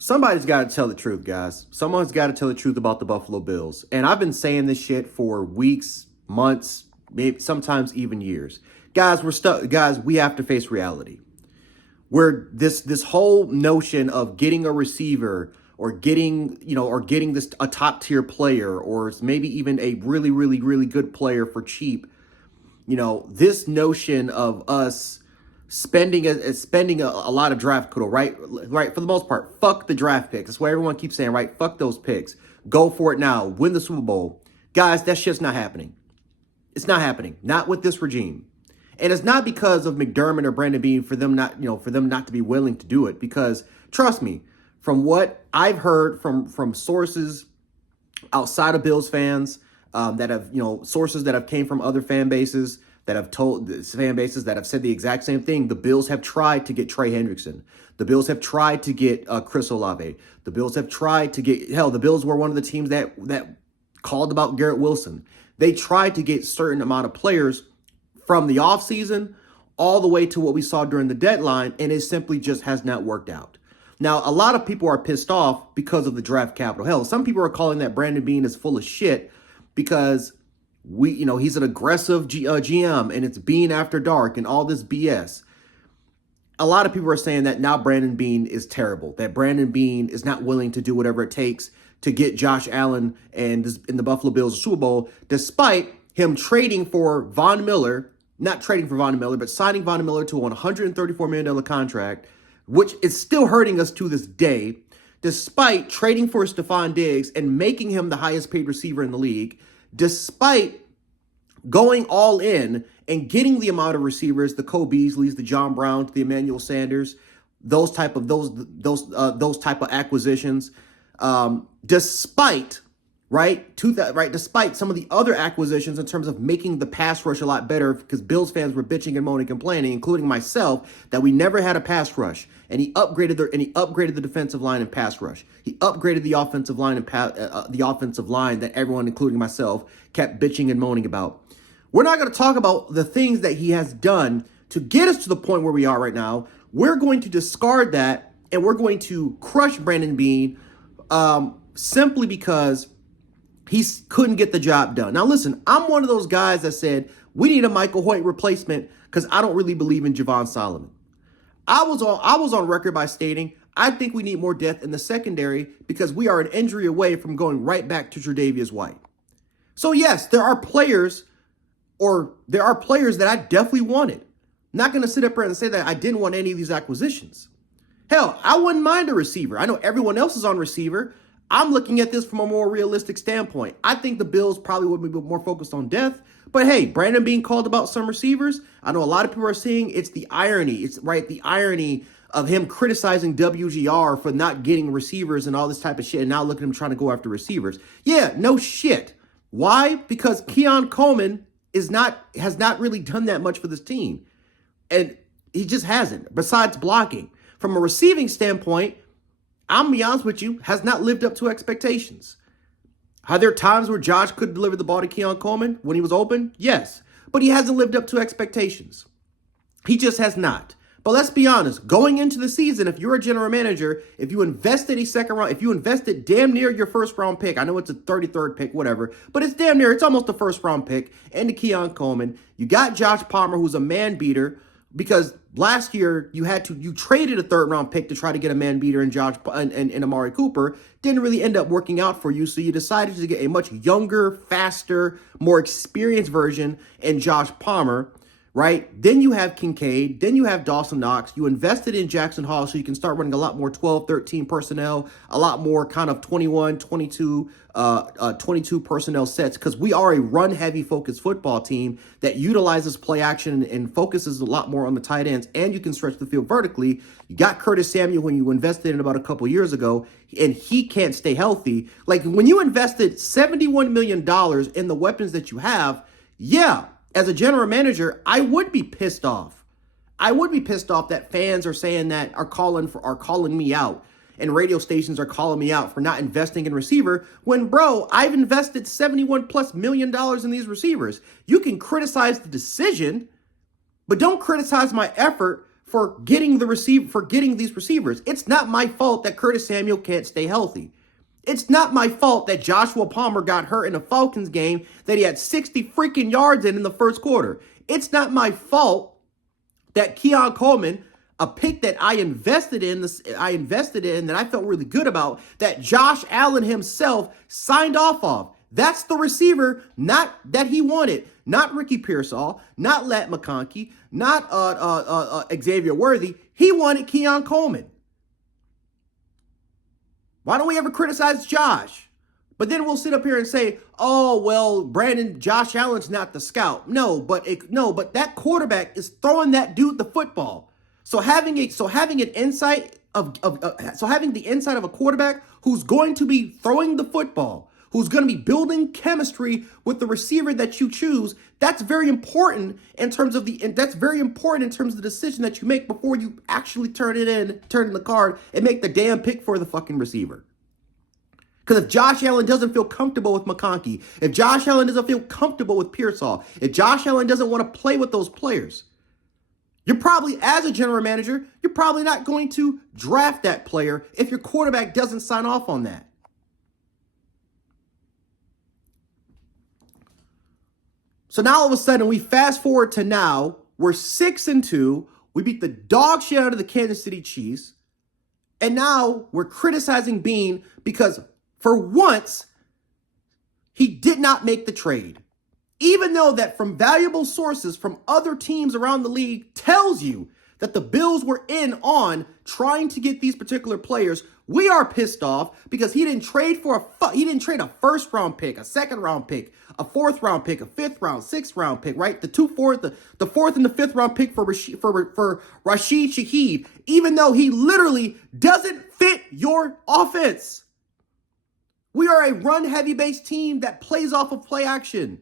Somebody's got to tell the truth, guys. Someone's got to tell the truth about the Buffalo Bills. And I've been saying this shit for weeks, months, maybe sometimes even years. Guys, we're stuck. Guys, we have to face reality. Where this whole notion of getting a receiver or getting this a top tier player or maybe even a really good player for cheap, this notion of us spending a lot of draft capital, right, for the most part. Fuck the draft picks. That's what everyone keeps saying, right? Fuck those picks. Go for it now. Win the Super Bowl. Guys, that shit's not happening. It's not happening. Not with this regime. And it's not because of McDermott or Brandon Beane for them not to be willing to do it. Because trust me, from what I've heard from sources outside of Bills fans, that have, sources that have came from other fan bases that have told fan bases that have said the exact same thing. The Bills have tried to get Trey Hendrickson. The Bills have tried to get Chris Olave. The Bills have tried to get, the Bills were one of the teams that called about Garrett Wilson. They tried to get certain amount of players from the offseason all the way to what we saw during the deadline, and it simply just has not worked out. Now, a lot of people are pissed off because of the draft capital. Hell, some people are calling that Brandon Beane is full of shit because he's an aggressive GM and it's Beane after dark and all this BS. A lot of people are saying that now Brandon Beane is terrible, that Brandon Beane is not willing to do whatever it takes to get Josh Allen and the Buffalo Bills Super Bowl, despite him trading for Von Miller, not trading for Von Miller, but signing Von Miller to a $134 million contract, which is still hurting us to this day, despite trading for Stephon Diggs and making him the highest paid receiver in the league, despite going all in and getting the amount of receivers, the Cole Beasleys, the John Browns, the Emmanuel Sanders, those type of acquisitions, despite despite some of the other acquisitions in terms of making the pass rush a lot better, because Bills fans were bitching and moaning, complaining, including myself, that we never had a pass rush. And he upgraded the defensive line and pass rush. He upgraded the offensive line and the offensive line that everyone, including myself, kept bitching and moaning about. We're not going to talk about the things that he has done to get us to the point where we are right now. We're going to discard that, and we're going to crush Brandon Beane simply because he couldn't get the job done. Now, listen, I'm one of those guys that said we need a Michael Hoyt replacement because I don't really believe in Javon Solomon. I was on record by stating I think we need more depth in the secondary because we are an injury away from going right back to Tre'Davious White. So yes, there are players that I definitely wanted. I'm not going to sit up here and say that I didn't want any of these acquisitions. Hell, I wouldn't mind a receiver. I know everyone else is on receiver. I'm looking at this from a more realistic standpoint. I think the Bills probably would be more focused on depth. But hey, Brandon Beane called about some receivers. I know a lot of people are saying it's the irony. It's the irony of him criticizing WGR for not getting receivers and all this type of shit, and now look at him trying to go after receivers. Yeah, no shit. Why? Because Keon Coleman has not really done that much for this team. And he just hasn't, besides blocking. From a receiving standpoint, I'm going to be honest with you, has not lived up to expectations. Are there times where Josh could deliver the ball to Keon Coleman when he was open? Yes. But he hasn't lived up to expectations. He just has not. But let's be honest, going into the season, if you're a general manager, if you invested a second round, if you invested damn near your first round pick, I know it's a 33rd pick, whatever, but it's damn near, it's almost a first round pick, into Keon Coleman. You got Josh Palmer, who's a man beater, because last year you traded a third round pick to try to get a man beater in and Amari Cooper. Didn't really end up working out for you, so you decided to get a much younger, faster, more experienced version in Josh Palmer, right? Then you have Kincaid, then you have Dawson Knox. You invested in Jackson Hall so you can start running a lot more 12, 13 personnel, a lot more kind of 21, 22 personnel sets, because we are a run-heavy focused football team that utilizes play action and focuses a lot more on the tight ends, and you can stretch the field vertically. You got Curtis Samuel when you invested in about a couple years ago, and he can't stay healthy. Like, when you invested $71 million in the weapons that you have, yeah, as a general manager, I would be pissed off. I would be pissed off that fans are saying that, are calling me out, and radio stations are calling me out for not investing in receiver when, bro, I've invested $71+ million in these receivers. You can criticize the decision, but don't criticize my effort for getting these receivers. It's not my fault that Curtis Samuel can't stay healthy. It's not my fault that Joshua Palmer got hurt in a Falcons game that he had 60 freaking yards in the first quarter. It's not my fault that Keon Coleman, a pick that I invested in that I felt really good about, that Josh Allen himself signed off of. That's the receiver not that he wanted. Not Ricky Pearsall, not Lat McConkey, not Xavier Worthy. He wanted Keon Coleman. Why don't we ever criticize Josh? But then we'll sit up here and say, oh, well, Josh Allen's not the scout. No, but that quarterback is throwing that dude the football. So having the insight of a quarterback who's going to be throwing the football, who's going to be building chemistry with the receiver that you choose, that's very important in terms of the decision that you make before you actually turn in the card and make the damn pick for the fucking receiver. Because if Josh Allen doesn't feel comfortable with McConkey, if Josh Allen doesn't feel comfortable with Pearsall, if Josh Allen doesn't want to play with those players, you're probably, as a general manager, you're probably not going to draft that player if your quarterback doesn't sign off on that. So now all of a sudden, we fast forward to now, we're 6-2, we beat the dog shit out of the Kansas City Chiefs, and now we're criticizing Beane because for once, he did not make the trade. Even though that from valuable sources from other teams around the league tells you that the Bills were in on trying to get these particular players, we are pissed off because he didn't trade a first round pick, a second round pick, a fourth round pick, a fifth round, sixth round pick, right? The fourth and the fifth round pick for Rashid Shaheed, even though he literally doesn't fit your offense. We are a run-heavy based team that plays off of play action.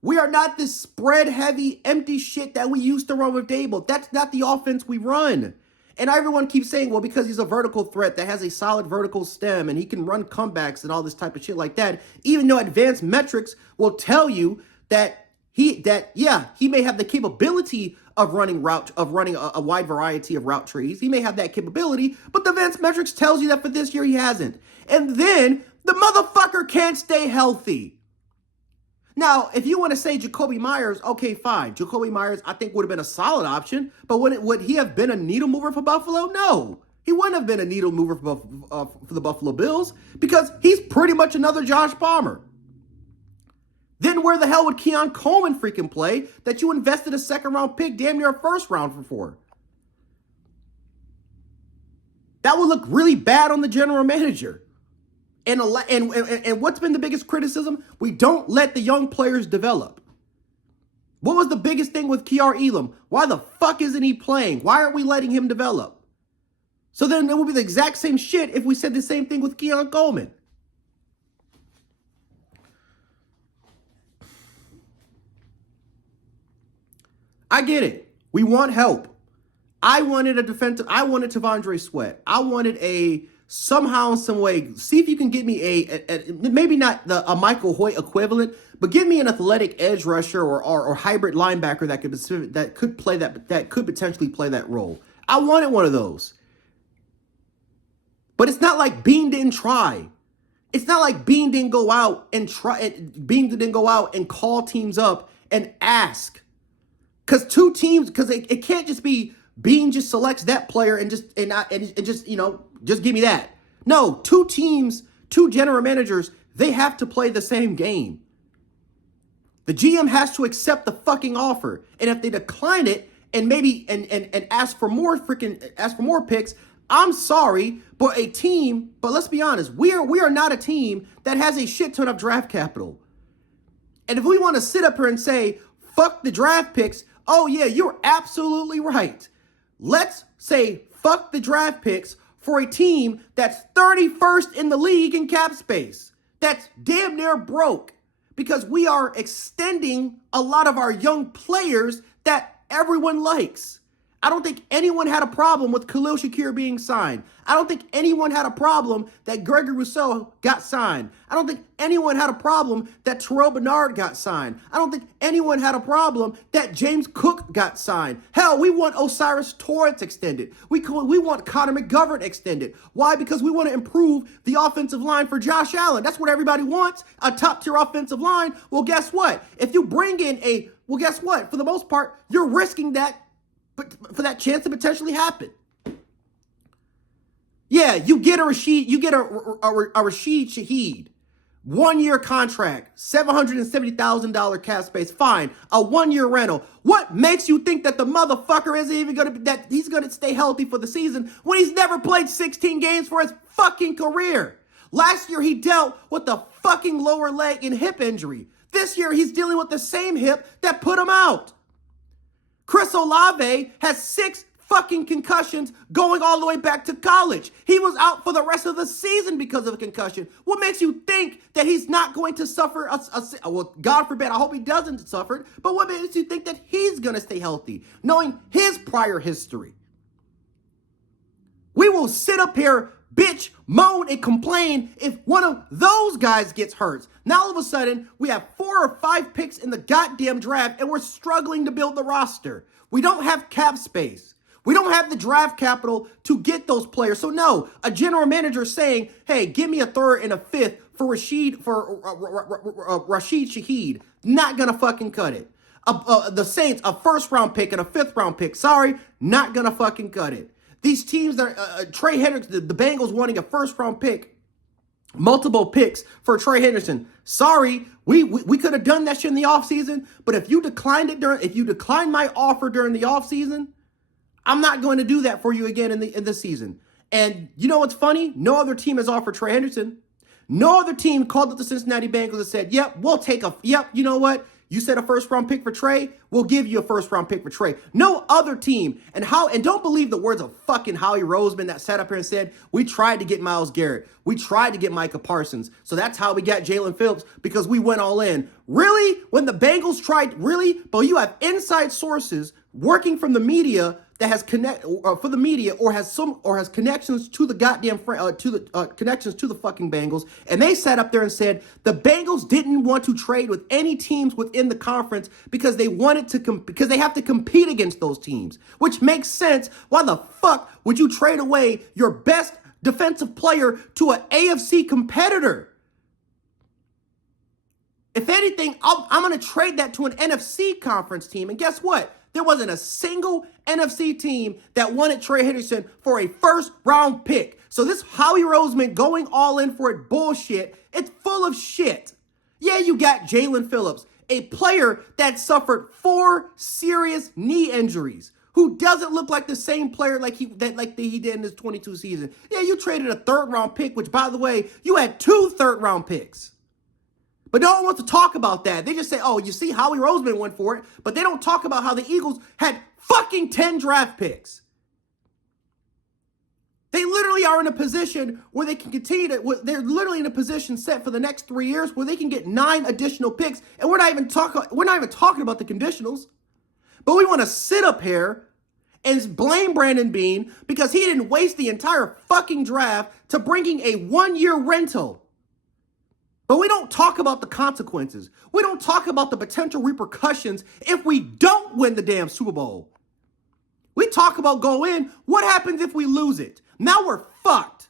We are not this spread-heavy, empty shit that we used to run with Dable. That's not the offense we run. And everyone keeps saying, well, because he's a vertical threat that has a solid vertical stem and he can run comebacks and all this type of shit like that, even though advanced metrics will tell you that he may have the capability of running a wide variety of route trees. He may have that capability, but the advanced metrics tells you that for this year he hasn't. And then the motherfucker can't stay healthy. Now, if you want to say Jacoby Myers, okay, fine. Jacoby Myers, I think, would have been a solid option. But would he have been a needle mover for Buffalo? No. He wouldn't have been a needle mover for the Buffalo Bills because he's pretty much another Josh Palmer. Then where the hell would Keon Coleman freaking play that you invested a second-round pick, damn near a first round for? That would look really bad on the general manager. And what's been the biggest criticism? We don't let the young players develop. What was the biggest thing with Kiar Elam? Why the fuck isn't he playing? Why aren't we letting him develop? So then it would be the exact same shit if we said the same thing with Keon Coleman. I get it. We want help. I wanted T'Vondre Sweat. I wanted somehow, some way, see if you can get me a maybe not a Michael Hoyt equivalent, but give me an athletic edge rusher or hybrid linebacker that could potentially play that role. I wanted one of those. But it's not like Beane didn't try. It's not like Beane didn't go out and try. Beane didn't go out and call teams up and ask. Because it can't just be Beane just selects that player and just give me that. No, two general managers, they have to play the same game. The GM has to accept the fucking offer. And if they decline it and maybe and ask for more picks, I'm sorry, but let's be honest, we are not a team that has a shit ton of draft capital. And if we want to sit up here and say, fuck the draft picks, oh yeah, you're absolutely right. Let's say fuck the draft picks for a team that's 31st in the league in cap space. That's damn near broke because we are extending a lot of our young players that everyone likes. I don't think anyone had a problem with Khalil Shakir being signed. I don't think anyone had a problem that Gregory Rousseau got signed. I don't think anyone had a problem that Terrell Bernard got signed. I don't think anyone had a problem that James Cook got signed. Hell, we want Osiris Torrance extended. We want Connor McGovern extended. Why? Because we want to improve the offensive line for Josh Allen. That's what everybody wants, a top-tier offensive line. Well, guess what? If you bring in guess what? For the most part, you're risking that for that chance to potentially happen. Yeah, you get a Rashid Shaheed, 1-year contract, $770,000 cap space, fine, a 1-year rental. What makes you think that the motherfucker isn't even that he's gonna stay healthy for the season when he's never played 16 games for his fucking career? Last year he dealt with the fucking lower leg and hip injury. This year he's dealing with the same hip that put him out. Chris Olave has 6 fucking concussions going all the way back to college. He was out for the rest of the season because of a concussion. What makes you think that he's not going to suffer well, God forbid, I hope he doesn't suffer, but what makes you think that he's going to stay healthy, knowing his prior history? We will sit up here, bitch, moan, and complain if one of those guys gets hurt. Now all of a sudden, we have 4 or 5 picks in the goddamn draft, and we're struggling to build the roster. We don't have cap space. We don't have the draft capital to get those players. So no, a general manager saying, hey, give me a 3rd and a 5th for Rashid Shaheed, not gonna fucking cut it. The Saints, a 1st-round pick and a 5th-round pick, sorry, not gonna fucking cut it. These teams that Trey Hendrickson, the Bengals wanting a 1st-round pick, multiple picks for Trey Henderson. Sorry, we could have done that shit in the offseason, but if you declined my offer during the offseason, I'm not going to do that for you again in the season. And you know what's funny? No other team has offered Trey Henderson. No other team called up the Cincinnati Bengals and said, yep, you know what? You said a 1st-round pick for Trey? We'll give you a 1st-round pick for Trey. No other team. And don't believe the words of fucking Howie Roseman that sat up here and said, we tried to get Myles Garrett. We tried to get Micah Parsons. So that's how we got Jalen Phillips, because we went all in. Really? When the Bengals tried, really? But you have inside sources working from the media that has for the media or has connections to the goddamn connections to the fucking Bengals, and they sat up there and said the Bengals didn't want to trade with any teams within the conference because they wanted to because they have to compete against those teams, which makes sense. Why the fuck would you trade away your best defensive player to an AFC competitor? If anything, I'm going to trade that to an NFC conference team, and guess what? There wasn't a single NFC team that wanted Trey Henderson for a 1st-round pick. So this Howie Roseman going all in for it bullshit, it's full of shit. Yeah, you got Jalen Phillips, a player that suffered 4 serious knee injuries, who doesn't look like the same player like he did in his 22 season. Yeah, you traded a 3rd-round pick, which, by the way, you had 2 3rd-round picks. But no one wants to talk about that. They just say, oh, you see, Howie Roseman went for it. But they don't talk about how the Eagles had fucking 10 draft picks. They literally are in a position where they can continue to, they're literally in a position set for the next 3 years where they can get 9 additional picks. And we're not even talking about the conditionals. But we want to sit up here and blame Brandon Beane because he didn't waste the entire fucking draft to bringing a 1-year rental. But we don't talk about the consequences. We don't talk about the potential repercussions if we don't win the damn Super Bowl. We talk about go in. What happens if we lose it? Now we're fucked.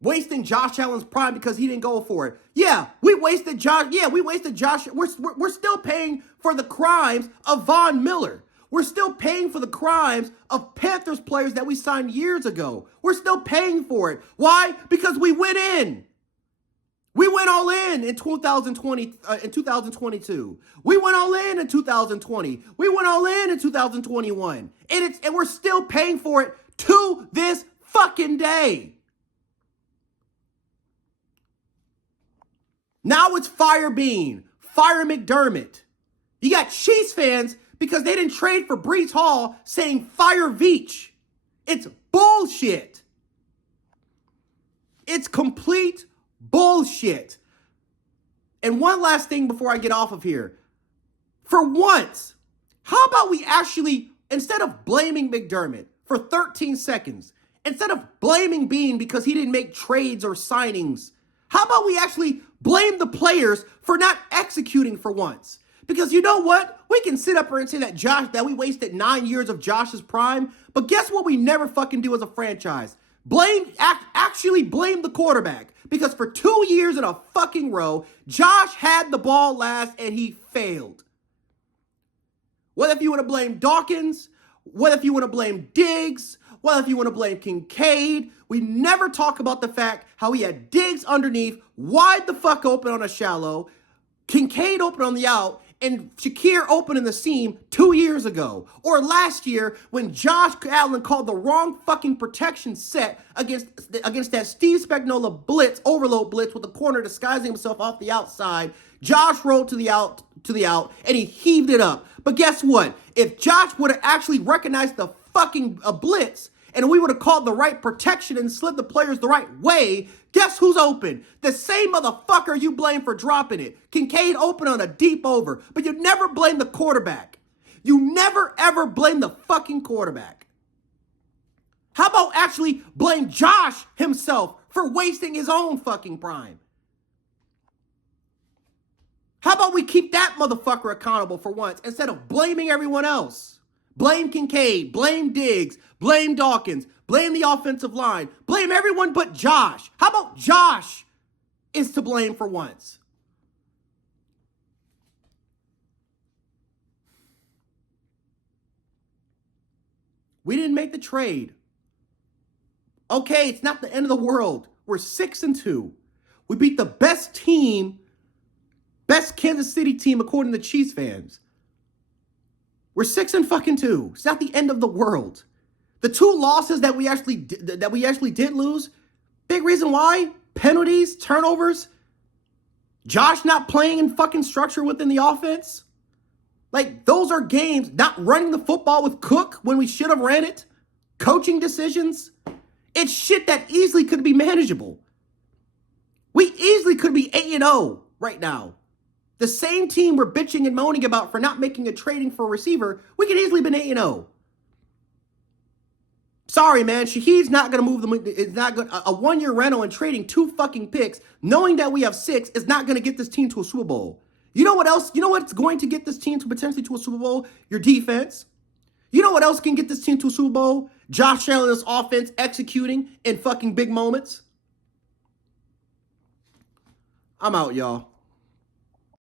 Wasting Josh Allen's prime because he didn't go for it. Yeah, we wasted Josh. Yeah, we wasted Josh. We're still paying for the crimes of Von Miller. We're still paying for the crimes of Panthers players that we signed years ago. We're still paying for it. Why? Because we went in. We went all in 2022. We went all in 2020. We went all in 2021. And we're still paying for it to this fucking day. Now it's fire Beane, fire McDermott. You got Chiefs fans because they didn't trade for Breece Hall saying fire Veach. It's bullshit. It's complete bullshit. And one last thing before I get off of here. For once, How about we actually, instead of blaming McDermott for 13 seconds, instead of blaming Beane because he didn't make trades or signings, how about we actually blame the players for not executing for once? Because you know what? We can sit up here and say that we wasted 9 years of Josh's prime, but guess what we never fucking do as a franchise? Actually blame the quarterback. Because for 2 years in a fucking row, Josh had the ball last and he failed. Whether if you want to blame Dawkins, whether if you want to blame Diggs, whether if you want to blame Kincaid, we never talk about the fact how he had Diggs underneath, wide the fuck open on a shallow, Kincaid open on the out, and Shakir open in the seam 2 years ago. Or last year when Josh Allen called the wrong fucking protection set against that Steve Spagnuolo blitz, overload blitz with the corner disguising himself off the outside. Josh rolled to the out, and he heaved it up. But guess what? If Josh would have actually recognized the fucking blitz, and we would have called the right protection and slid the players the right way, guess who's open? The same motherfucker you blame for dropping it. Kincaid open on a deep over. But you never blame the quarterback. You never ever blame the fucking quarterback. How about actually blame Josh himself for wasting his own fucking prime? How about we keep that motherfucker accountable for once instead of blaming everyone else? Blame Kincaid, blame Diggs, blame Dawkins, blame the offensive line, blame everyone but Josh. How about Josh is to blame for once? We didn't make the trade. Okay, it's not the end of the world. We're 6-2. We beat the best Kansas City team according to Chiefs fans. We're 6-2. It's not the end of the world. The 2 losses that we actually did lose, big reason why, penalties, turnovers, Josh not playing in fucking structure within the offense. Like, those are games, not running the football with Cook when we should have ran it, coaching decisions. It's shit that easily could be manageable. We easily could be 8-0 right now. The same team we're bitching and moaning about for not making a trading for a receiver, we could easily have been 8-0. Sorry, man. Shahid's not going to move them. It's not going. A 1-year rental and trading 2 fucking picks, knowing that we have 6, is not going to get this team to a Super Bowl. You know what else? You know what's going to get this team to potentially to a Super Bowl? Your defense. You know what else can get this team to a Super Bowl? Josh Allen's offense executing in fucking big moments. I'm out, y'all.